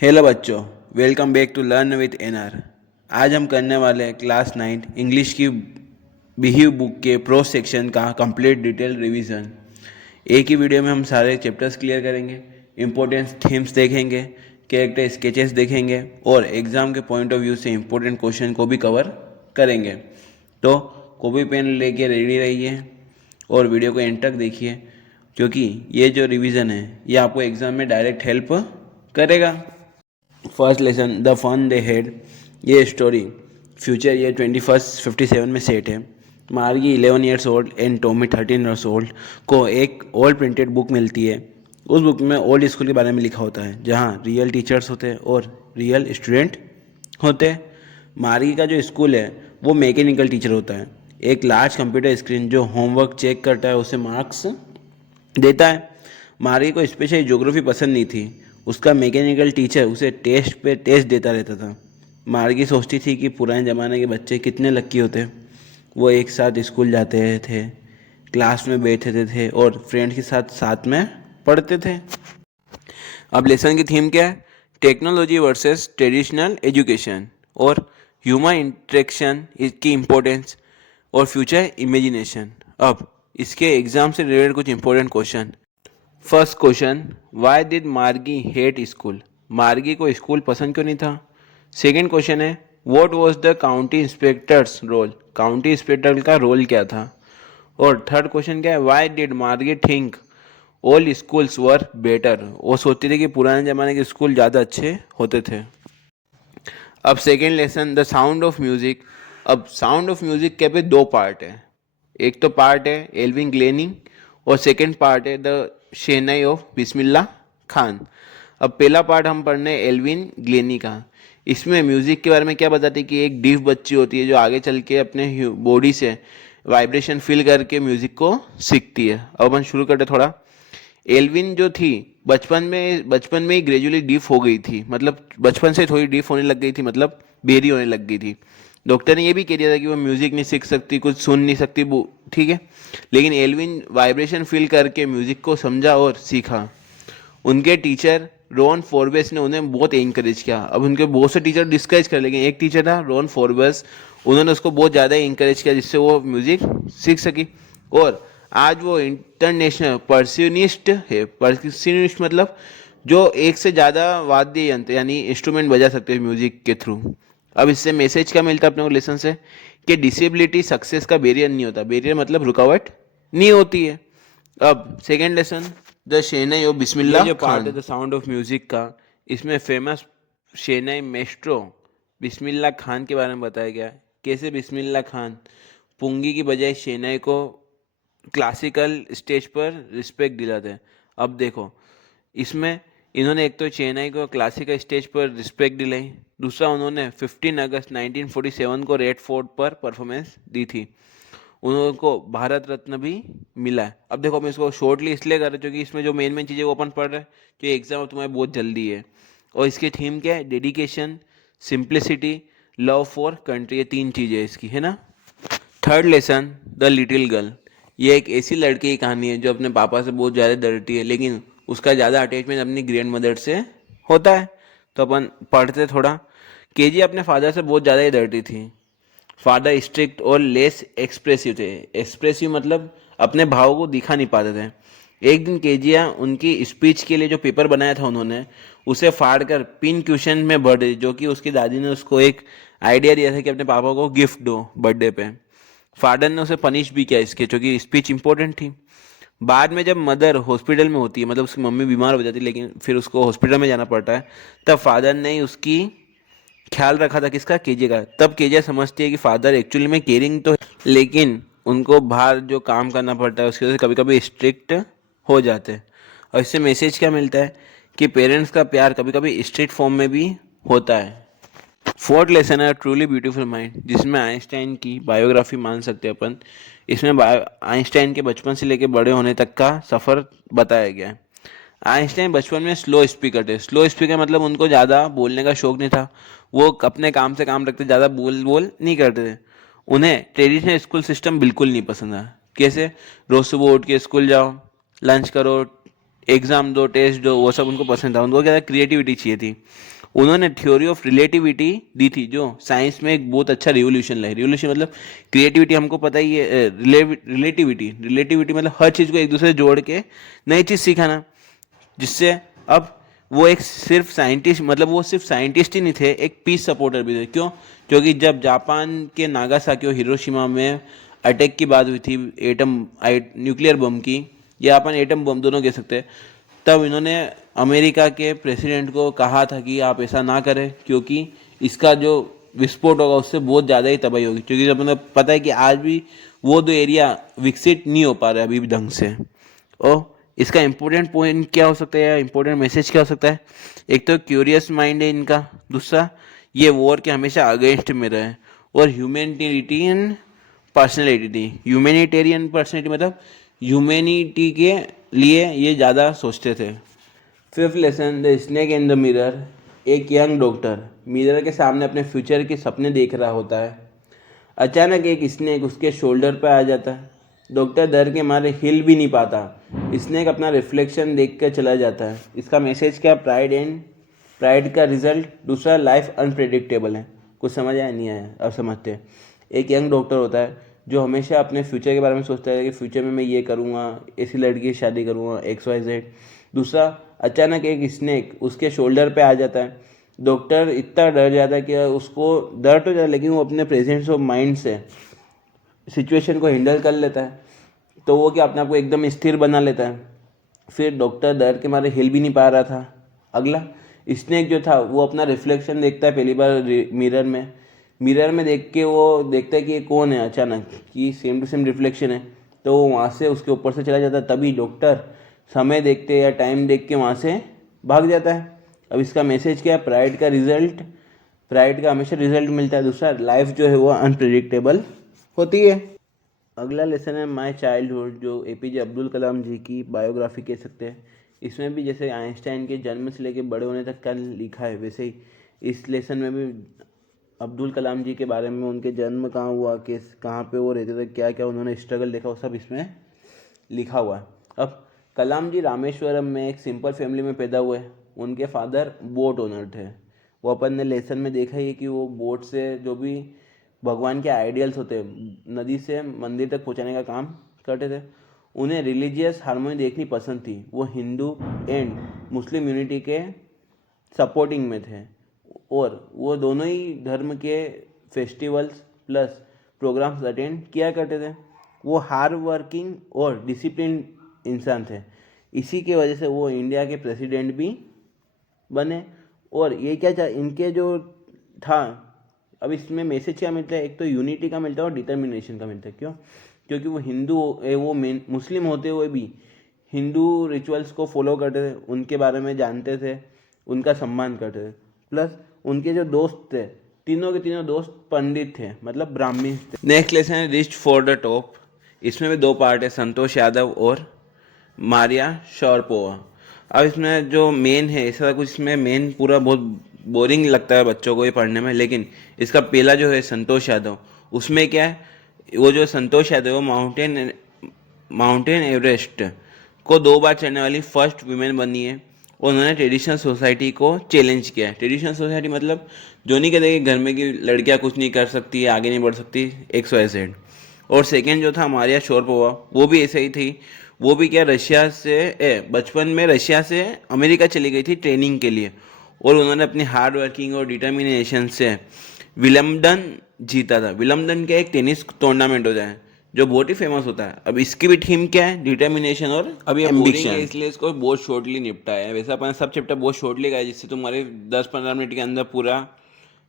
Hello बच्चों, welcome back to learn with NR. आज हम करने वाले हैं क्लास 9 इंग्लिश की बिहीव बुक के प्रो सेक्शन का कंप्लीट डिटेल रिवीजन। एक ही वीडियो में हम सारे चैप्टर्स क्लियर करेंगे, इंपॉर्टेंट थीम्स देखेंगे, कैरेक्टर स्केचेस देखेंगे और एग्ज़ाम के पॉइंट ऑफ व्यू से इंपॉर्टेंट क्वेश्चन को भी कवर करेंगे। तो कॉपी पेन लेके रेडी रहिए और वीडियो को एंड तक देखिए, क्योंकि ये जो रिवीजन है ये आपको एग्ज़ाम में डायरेक्ट हेल्प करेगा। First lesson the fun they had. ये स्टोरी फ्यूचर ईयर 2157 में सेट है। Margie 11 years old and Tommy 13 years old को एक ओल्ड प्रिंटेड बुक मिलती है। उस बुक में ओल्ड स्कूल के बारे में लिखा होता है, जहाँ रियल टीचर्स होते हैं और रियल स्टूडेंट होते हैं। मार्गी का जो स्कूल है वो मैकेनिकल टीचर होता है। एक लार्ज कंप्यूटर स्क्रीन जो होमवर्क चेक करता है उसे मार्क्स देता है। मार्गी को स्पेशली ज्योग्राफी पसंद नहीं थी। उसका मैकेनिकल टीचर उसे टेस्ट पे टेस्ट देता रहता था। मार्गी सोचती थी कि पुराने ज़माने के बच्चे कितने लक्की होते। वो एक साथ स्कूल जाते थे, क्लास में बैठते थे और फ्रेंड्स के साथ साथ में पढ़ते थे। अब लेसन की थीम क्या है? टेक्नोलॉजी वर्सेस ट्रेडिशनल एजुकेशन और ह्यूमन इंटरेक्शन की इम्पोर्टेंस और फ्यूचर इमेजिनेशन। अब इसके एग्जाम से रिलेटेड कुछ important question. First question, why did Margie hate school? मार्गी को स्कूल पसंद क्यों नहीं था? सेकेंड क्वेश्चन है, what was the county inspector's role? County inspector का रोल क्या था? और थर्ड क्वेश्चन क्या है, why did Margie think old schools were better? वो सोचते थे कि पुराने ज़माने के स्कूल ज़्यादा अच्छे होते थे। अब second lesson the sound of music. अब साउंड ऑफ म्यूज़िक के पे दो पार्ट है। एक तो पार्ट है एल्विन ग्लेनी और सेकेंड पार्ट है द शेनाई ऑफ बिस्मिल्लाह खान। अब पहला पार्ट हम पढ़ने एल्विन ग्लेनी का। इसमें म्यूज़िक के बारे में क्या बताती है कि एक डीफ बच्ची होती है जो आगे चल के अपने बॉडी से वाइब्रेशन फील करके म्यूज़िक को सीखती है। अब अपन शुरू करते थोड़ा। एल्विन जो थी बचपन में ही ग्रेजुअली डीफ हो गई थी, मतलब बचपन से थोड़ी डीफ होने लग गई थी, मतलब बेरी होने लग गई थी। डॉक्टर ने ये भी कह दिया था कि वो म्यूज़िक नहीं सीख सकती, कुछ सुन नहीं सकती, वो ठीक है। लेकिन एल्विन वाइब्रेशन फील करके म्यूज़िक को समझा और सीखा। उनके टीचर रॉन फोर्बेस ने उन्हें बहुत इंकरेज किया। अब उनके बहुत से टीचर डिस्करेज कर, लेकिन एक टीचर था रॉन फोर्बेस, उन्होंने उसको बहुत ज़्यादा इंकरेज किया जिससे वो म्यूज़िक सीख सकी। और आज वो इंटरनेशनल परक्यूनिस्ट है। परक्यूनिस्ट मतलब जो एक से ज़्यादा वाद्य यंत्र यानी इंस्ट्रूमेंट बजा सकते हैं म्यूज़िक के थ्रू। अब इससे मैसेज क्या मिलता है अपने को लेसन से कि डिसेबिलिटी सक्सेस का बैरियर नहीं होता। बैरियर मतलब रुकावट नहीं होती है। अब second lesson the शेनाई of Bismillah Khan. ये जो पार्ट है द साउंड ऑफ म्यूजिक का, इसमें फेमस शेनाई मेस्ट्रो बिस्मिल्लाह खान के बारे में बताया गया है। कैसे बिस्मिल्लाह खान पुंगी की बजाय शेनाई को क्लासिकल स्टेज पर रिस्पेक्ट दिलाते हैं। अब देखो, इसमें इन्होंने एक तो चेन्नई को क्लासिकल स्टेज पर रिस्पेक्ट दिलाई, दूसरा उन्होंने 15 अगस्त 1947 को रेड फोर्ट पर परफॉर्मेंस दी थी। उनको भारत रत्न भी मिला है। अब देखो, हम इसको शॉर्टली इसलिए कर रहे हैं क्योंकि इसमें जो मेन मेन चीज़ें वो अपन पढ़ रहे हैं, जो एग्जाम तुम्हारे बहुत जल्दी है। और इसकी थीम क्या है? Dedication, simplicity, love for country. ये तीन चीज़ें इसकी है ना। Third lesson the little girl. ये एक ऐसी लड़की की कहानी है जो अपने पापा से बहुत ज़्यादा डरती है, लेकिन उसका ज़्यादा अटैचमेंट अपनी ग्रैंड मदर से होता है। तो अपन पढ़ते थोड़ा। केजी अपने फादर से बहुत ज़्यादा ही डरती थी। फादर स्ट्रिक्ट और लेस एक्सप्रेसिव थे। एक्सप्रेसिव मतलब अपने भाव को दिखा नहीं पाते थे। एक दिन केजिया उनकी स्पीच के लिए जो पेपर बनाया था उन्होंने उसे फाड़ कर पिन क्वेश्चन में भर दी, जो कि उसकी दादी ने उसको एक आइडिया दिया था कि अपने पापा को गिफ्ट दो बर्थडे पे। फादर ने उसे पनिश भी किया इसके, क्योंकि स्पीच इंपॉर्टेंट थी। बाद में जब मदर हॉस्पिटल में होती है, मतलब उसकी मम्मी बीमार हो जाती है लेकिन फिर उसको हॉस्पिटल में जाना पड़ता है, तब फादर ने उसकी ख्याल रखा था। किसका? केजे का। तब केजे समझती है कि फादर एक्चुअली में केयरिंग तो है, लेकिन उनको बाहर जो काम करना पड़ता है उसकी वजह से कभी कभी स्ट्रिक्ट हो जाते हैं। और इससे मैसेज क्या मिलता है कि पेरेंट्स का प्यार कभी कभी स्ट्रिक्ट फॉर्म में भी होता है। फोर्थ लेसन है ट्रूली ब्यूटीफुल माइंड, जिसमें आइंस्टाइन की बायोग्राफी मान सकते हैं अपन। इसमें आइंस्टाइन के बचपन से लेकर बड़े होने तक का सफ़र बताया गया है। आइंस्टाइन बचपन में स्लो स्पीकर थे। स्लो स्पीकर मतलब उनको ज़्यादा बोलने का शौक नहीं था। वो अपने काम से काम रखते, ज़्यादा बोल नहीं करते थे। उन्हें ट्रेडिशनल स्कूल सिस्टम बिल्कुल नहीं पसंद था। कैसे? रोज़ सुबह उठ के स्कूल जाओ, लंच करो, एग्ज़ाम दो, टेस्ट दो, वो सब उनको पसंद था। उनको क्या था, क्रिएटिविटी चाहिए थी। उन्होंने थ्योरी ऑफ रिलेटिविटी दी थी, जो साइंस में एक बहुत अच्छा रिवोल्यूशन लाई। रिवोल्यूशन मतलब क्रिएटिविटी हमको पता ही है, रिलेटिविटी रिलेटिविटी मतलब हर चीज़ को एक दूसरे से जोड़ के नई चीज़ सिखाना, जिससे अब वो एक सिर्फ साइंटिस्ट, मतलब वो सिर्फ साइंटिस्ट ही नहीं थे, एक पीस सपोर्टर भी थे। क्यों? क्योंकि जब जापान के नागासाकी और हिरोशिमा में अटैक की बात हुई थी, न्यूक्लियर बम की, या अपन एटम बम दोनों कह सकते हैं, तब इन्होंने अमेरिका के प्रेसिडेंट को कहा था कि आप ऐसा ना करें, क्योंकि इसका जो विस्फोट होगा उससे बहुत ज़्यादा ही तबाही होगी। क्योंकि जब मतलब पता है कि आज भी वो दो एरिया विकसित नहीं हो पा रहे अभी भी ढंग से। और इसका इम्पोर्टेंट पॉइंट क्या हो सकता है, या इम्पोर्टेंट मैसेज क्या हो सकता है? एक तो क्यूरियस माइंड है इनका, दूसरा ये वॉर के हमेशा अगेंस्ट में रहे, और ह्यूमैनिटेरियन पर्सनैलिटी। ह्यूमैनिटेरियन पर्सनैलिटी मतलब ह्यूमैनिटी के लिए ये ज़्यादा सोचते थे। Fifth lesson, the snake in the mirror. एक यंग डॉक्टर मिरर के सामने अपने फ्यूचर के सपने देख रहा होता है। अचानक एक स्नेक उसके शोल्डर पर आ जाता है। डॉक्टर डर के मारे हिल भी नहीं पाता। स्नेक अपना रिफ्लेक्शन देख कर चला जाता है। इसका मैसेज क्या? प्राइड का रिजल्ट। दूसरा, लाइफ अनप्रेडिक्टेबल है। कुछ समझ आया? नहीं आया? अब समझते हैं। एक यंग डॉक्टर होता है जो हमेशा अपने फ्यूचर के बारे में सोचता है कि फ्यूचर में मैं ये करूँगा, ऐसी लड़की की शादी करूँगा, XYZ। दूसरा, अचानक एक स्नेक उसके शोल्डर पे आ जाता है। डॉक्टर इतना डर जाता है कि उसको डर तो जाता, लेकिन वो अपने प्रेजेंस ऑफ माइंड से सिचुएशन को हैंडल कर लेता है। तो वो क्या, अपने आप को एकदम स्थिर बना लेता है। फिर डॉक्टर डर के मारे हिल भी नहीं पा रहा था। अगला, स्नेक जो था वो अपना रिफ्लेक्शन देखता है पहली बार मिरर में देख के वो देखता है कि ये कौन है। अचानक कि सेम टू सेम रिफ्लेक्शन है, तो वो वहाँ से उसके ऊपर से चला जाता है। तभी डॉक्टर समय देखते या टाइम देख के वहाँ से भाग जाता है। अब इसका मैसेज क्या है? प्राइड का हमेशा रिजल्ट मिलता है। दूसरा, लाइफ जो है वो अनप्रिडिक्टेबल होती है। अगला लेसन है माय चाइल्डहुड, जो APJ अब्दुल कलाम जी की बायोग्राफी कह सकते हैं। इसमें भी जैसे आइंस्टाइन के जन्म से लेकर बड़े होने तक का लिखा है, वैसे ही इस लेसन में भी अब्दुल कलाम जी के बारे में, उनके जन्म कहाँ हुआ, किस कहाँ पे वो रहते थे, क्या क्या उन्होंने स्ट्रगल देखा, वो सब इसमें लिखा हुआ है। अब कलाम जी रामेश्वरम में एक सिंपल फैमिली में पैदा हुए। उनके फादर बोट ओनर थे। वो अपन ने लेसन में देखा ही है कि वो बोट से जो भी भगवान के आइडियल्स होते हैं, नदी से मंदिर तक पहुंचाने का काम करते थे। उन्हें रिलीजियस हार्मोनी देखनी पसंद थी। वो हिंदू एंड मुस्लिम यूनिटी के सपोर्टिंग में थे, और वो दोनों ही धर्म के फेस्टिवल्स प्लस प्रोग्राम्स अटेंड किया करते थे। वो हार्ड वर्किंग और डिसिप्लिन इंसान थे। इसी के वजह से वो इंडिया के प्रेसिडेंट भी बने। और ये क्या था इनके जो था, अब इसमें मैसेज क्या मिलता है? एक तो यूनिटी का मिलता है और डिटर्मिनेशन का मिलता है। क्यों? क्योंकि वो हिंदू, वो मुस्लिम होते हुए भी हिंदू रिचुअल्स को फॉलो करते थे, उनके बारे में जानते थे, उनका सम्मान करते थे। प्लस उनके जो दोस्त थे, तीनों के तीनों दोस्त पंडित थे, मतलब ब्राह्मण थे। नेक्स्ट लेसन है रिच फॉर द टॉप। इसमें भी दो पार्ट है, संतोष यादव और मारिया शरापोवा। अब इसमें जो मेन है, ऐसा कुछ इसमें मेन पूरा बहुत बोरिंग लगता है बच्चों को ये पढ़ने में, लेकिन इसका पहला जो है संतोष यादव, उसमें क्या है, वो जो संतोष यादव वो माउंटेन एवरेस्ट को 2 बार चढ़ने वाली फर्स्ट वीमेन बनी है। और उन्होंने ट्रेडिशनल सोसाइटी को चैलेंज किया है। ट्रेडिशनल सोसाइटी मतलब जो नहीं कहते कि घर में की लड़कियां कुछ नहीं कर सकती, आगे नहीं बढ़ सकती, XYZ। और सेकेंड जो था मारिया शरापोवा, वो भी ऐसे ही थी। वो भी क्या, रशिया से बचपन में रशिया से अमेरिका चली गई थी ट्रेनिंग के लिए, और उन्होंने अपनी हार्ड वर्किंग और डिटर्मिनेशन से विलम्बडन जीता था। विलम्बडन का एक टेनिस टूर्नामेंट होता है जो बहुत ही फेमस होता है। अब इसकी भी थीम क्या है? डिटर्मिनेशन और अभी एम्बिशन है, इसलिए इसको बहुत शॉर्टली निपटा है। वैसे अपन सब चैप्टर बहुत शॉर्टली गए, जिससे तुम्हारे 10-15 मिनट के अंदर पूरा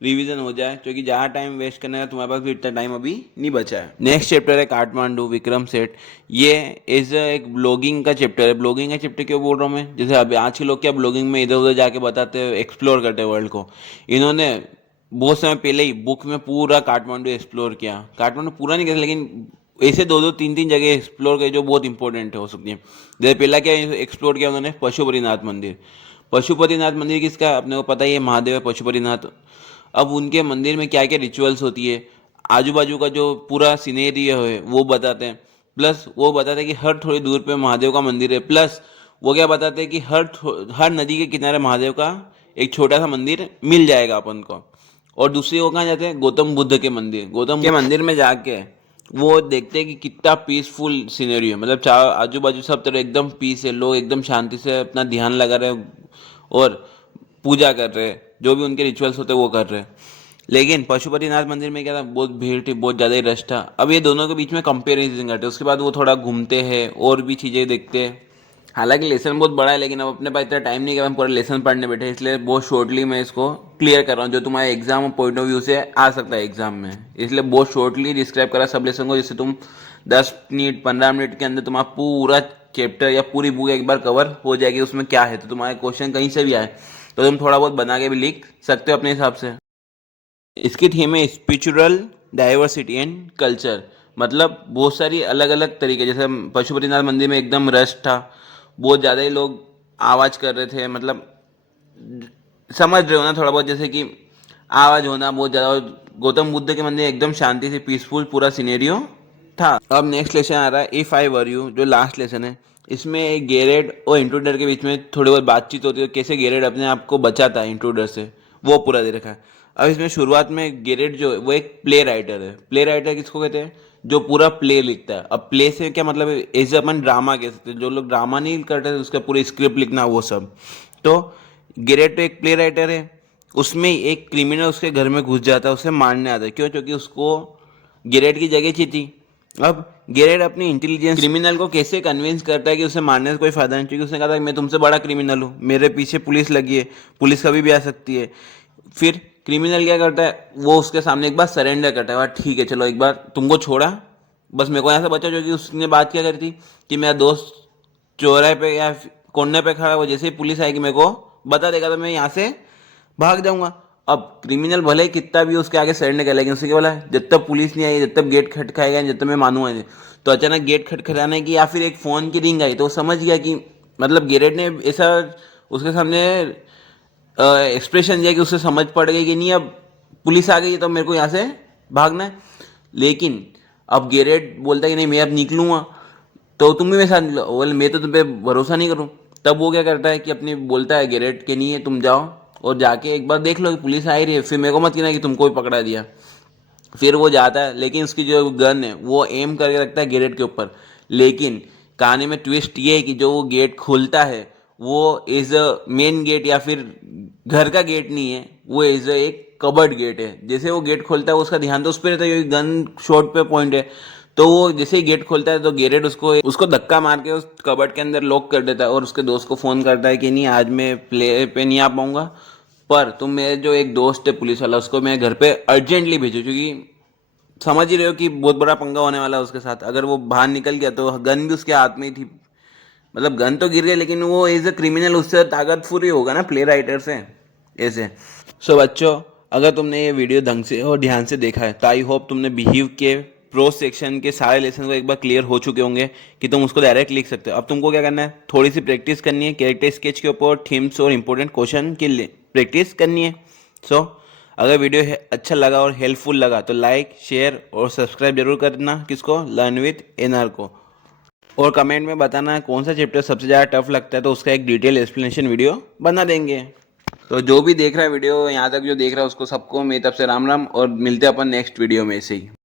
रिवीजन हो जाए, क्योंकि जहाँ टाइम वेस्ट करने का तुम्हारे पास भी इतना टाइम अभी नहीं बचा है। नेक्स्ट चैप्टर है काठमांडू, विक्रम सेठ। ये इज एक ब्लॉगिंग का चैप्टर है। ब्लॉगिंग का चैप्टर क्यों बोल रहा हूँ मैं? जैसे अभी आज के लोग क्या ब्लॉगिंग में इधर उधर जाके बताते हैं, एक्सप्लोर करते हैं वर्ल्ड को। इन्होंने बहुत समय पहले ही बुक में पूरा काठमांडू एक्सप्लोर किया। काठमांडू पूरा नहीं किया, लेकिन ऐसे 2-3 जगह एक्सप्लोर किए जो बहुत इंपॉर्टेंट हो सकती है। जैसे पहला क्या एक्सप्लोर किया उन्होंने? पशुपतिनाथ मंदिर। पशुपतिनाथ मंदिर किसका? अपने को पता ही है, महादेव है पशुपतिनाथ। अब उनके मंदिर में क्या क्या रिचुअल्स होती है, आजू बाजू का जो पूरा सीनेरियो है वो बताते हैं। प्लस वो बताते हैं कि हर थोड़ी दूर पे महादेव का मंदिर है। प्लस वो क्या बताते हैं कि हर नदी के किनारे महादेव का एक छोटा सा मंदिर मिल जाएगा अपन को। और दूसरी वो कहाँ जाते हैं, गौतम बुद्ध के मंदिर। गौतम के मंदिर में जाके वो देखते हैं कि कितना पीसफुल सीनरी है, मतलब चारों आजू बाजू सब तरफ एकदम पीस है, लोग एकदम शांति से अपना ध्यान लगा रहे हैं और पूजा कर रहे हैं, जो भी उनके रिचुअल्स होते हैं वो कर रहे हैं। लेकिन पशुपतिनाथ मंदिर में क्या था, बहुत भीड़ थी, बहुत ज़्यादा ही रश था। अब ये दोनों के बीच में कंपेरिजन करते हैं, उसके बाद वो थोड़ा घूमते हैं और भी चीज़ें देखते हैं। हालांकि लेसन बहुत बड़ा है, लेकिन अब अपने पास इतना टाइम नहीं कि हम पूरा लेसन पढ़ने बैठे, इसलिए बहुत शॉर्टली मैं इसको क्लियर कर रहा हूँ, जो तुम्हारे एग्जाम पॉइंट ऑफ व्यू से आ सकता है एग्जाम में। इसलिए बहुत शॉर्टली डिस्क्राइब करा सब लेसन को, जिससे तुम 10 मिनट 15 मिनट के अंदर तुम्हारा पूरा चैप्टर या पूरी बुक एक बार कवर हो जाएगी उसमें क्या है। तो तुम्हारे क्वेश्चन कहीं से भी आए तो तुम थोड़ा बहुत बना के भी लिख सकते हो अपने हिसाब से। इसकी थीम है स्पिरिचुअल डाइवर्सिटी एंड कल्चर, मतलब बहुत सारी अलग अलग तरीके। जैसे पशुपतिनाथ मंदिर में एकदम रश था, बहुत ज़्यादा ही लोग आवाज़ कर रहे थे, मतलब समझ रहे हो ना थोड़ा बहुत, जैसे कि आवाज़ होना बहुत ज़्यादा। गौतम बुद्ध के मंदिर एकदम शांति से पीसफुल पूरा सिनेरियो था। अब नेक्स्ट लेसन आ रहा है इफ़ आई वर यू, जो लास्ट लेसन है। इसमें एक गेरेड और इंट्रूडर के बीच में थोड़ी बहुत बातचीत होती है, कैसे गेरेड अपने आप को बचाता है इंट्रूडर से, वो पूरा दे रखा है। अब इसमें शुरुआत में गेरेड जो है वो एक प्ले राइटर है। प्ले राइटर किसको कहते हैं, जो पूरा प्ले लिखता है। अब प्ले से क्या मतलब है, एज अपन ड्रामा कह सकते हैं, जो लोग ड्रामा नहीं करते उसका पूरी स्क्रिप्ट लिखना वो सब। तो गेरेड तो एक प्ले राइटर है। उसमें एक क्रिमिनल उसके घर में घुस जाता है, उसे मारने आता है। क्यों? क्योंकि उसको गेरेड की जगह चाहिए थी। अब गेरेड अपनी इंटेलिजेंस क्रिमिनल को कैसे कन्विंस करता है कि उसे मारने से कोई फायदा नहीं, क्योंकि उसने कहा था मैं तुमसे बड़ा क्रिमिनल हूँ, मेरे पीछे पुलिस लगी है, पुलिस कभी भी आ सकती है। फिर क्रिमिनल क्या करता है, वो उसके सामने एक बार सरेंडर करता है, ठीक है चलो एक बार तुमको छोड़ा, बस मेरे को यहाँ से बचा। जो कि उसने बात क्या करी थी कि मेरा दोस्त चौराहे पे या कोने पे खड़ा, वो जैसे ही पुलिस आएगी मेरे को बता देगा तो मैं यहाँ से भाग जाऊंगा। अब क्रिमिनल भले ही कितना भी उसके आगे सरेंडर कर, लेकिन उससे क्या बोला, जब तक पुलिस नहीं आई, जब तक गेट खटखाएगा, जब तक मैं मानूंगा नहीं। तो अचानक गेट खटखटाने की या फिर एक फ़ोन की रिंग आई, तो वो समझ गया कि मतलब गेरेट ने ऐसा उसके सामने एक्सप्रेशन दिया कि उसे समझ पड़ गई कि नहीं अब पुलिस आ गई है तो मेरे को यहाँ से भागना है। लेकिन अब गेरेट बोलता है कि नहीं मैं अब निकलूँगा, तो तुम भी मेरे साथ निकलो। बोले मैं तो तुम पे भरोसा नहीं करूँ। तब वो क्या करता है कि अपनी बोलता है गेरेट के नहीं है, तुम जाओ और जाके एक बार देख लो कि पुलिस आ ही रही है, फिर मेरे को मत कहना कि तुमको भी पकड़ा दिया। फिर वो जाता है, लेकिन उसकी जो गन है वो एम करके रखता है गेरेट के ऊपर। लेकिन कहानी में ट्विस्ट ये है कि जो वो गेट खोलता है वो एज अ मेन गेट या फिर घर का गेट नहीं है, वो एज अ एक कबर्ड गेट है। जैसे वो गेट खोलता है उसका ध्यान तो उस पर रहता है क्योंकि गन शॉट पे पॉइंट है। तो वो जैसे ही गेट खोलता है तो गेरेट उसको धक्का मार के उस कबर्ड के अंदर लॉक कर देता है और उसके दोस्त को फ़ोन करता है कि नहीं आज मैं प्ले पे नहीं आ पाऊंगा, पर तुम मेरे जो एक दोस्त है पुलिस वाला उसको मैं घर पे अर्जेंटली भेजो, क्योंकि समझ ही रहे हो कि बहुत बड़ा पंगा होने वाला है उसके साथ। अगर वो बाहर निकल गया तो गन भी उसके हाथ में ही थी, मतलब गन तो गिर गई, लेकिन वो एज अ क्रिमिनल उससे ताकतवर ही होगा ना प्ले राइटर से ऐसे। सो बच्चों, अगर तुमने ये वीडियो ढंग से और ध्यान से देखा है तो आई होप तुमने बिहीव के प्रो सेक्शन के सारे लेसन को एक बार क्लियर हो चुके होंगे कि तुम उसको डायरेक्ट लिख सकते हो। अब तुमको क्या करना है, थोड़ी सी प्रैक्टिस करनी है कैरेक्टर स्केच के ऊपर, थीम्स और इंपॉर्टेंट क्वेश्चन की प्रैक्टिस करनी है। सो अगर वीडियो अच्छा लगा और हेल्पफुल लगा तो लाइक शेयर और सब्सक्राइब जरूर करना, किसको, लर्न विथ एनआर को। और कमेंट में बताना कौन सा चैप्टर सबसे ज़्यादा टफ लगता है, तो उसका एक डिटेल एक्सप्लेनेशन वीडियो बना देंगे। तो जो भी देख रहा है वीडियो यहाँ तक जो देख रहा है उसको सबको मेरी तरफ से राम राम, और मिलते हैं अपन नेक्स्ट वीडियो में ऐसे ही।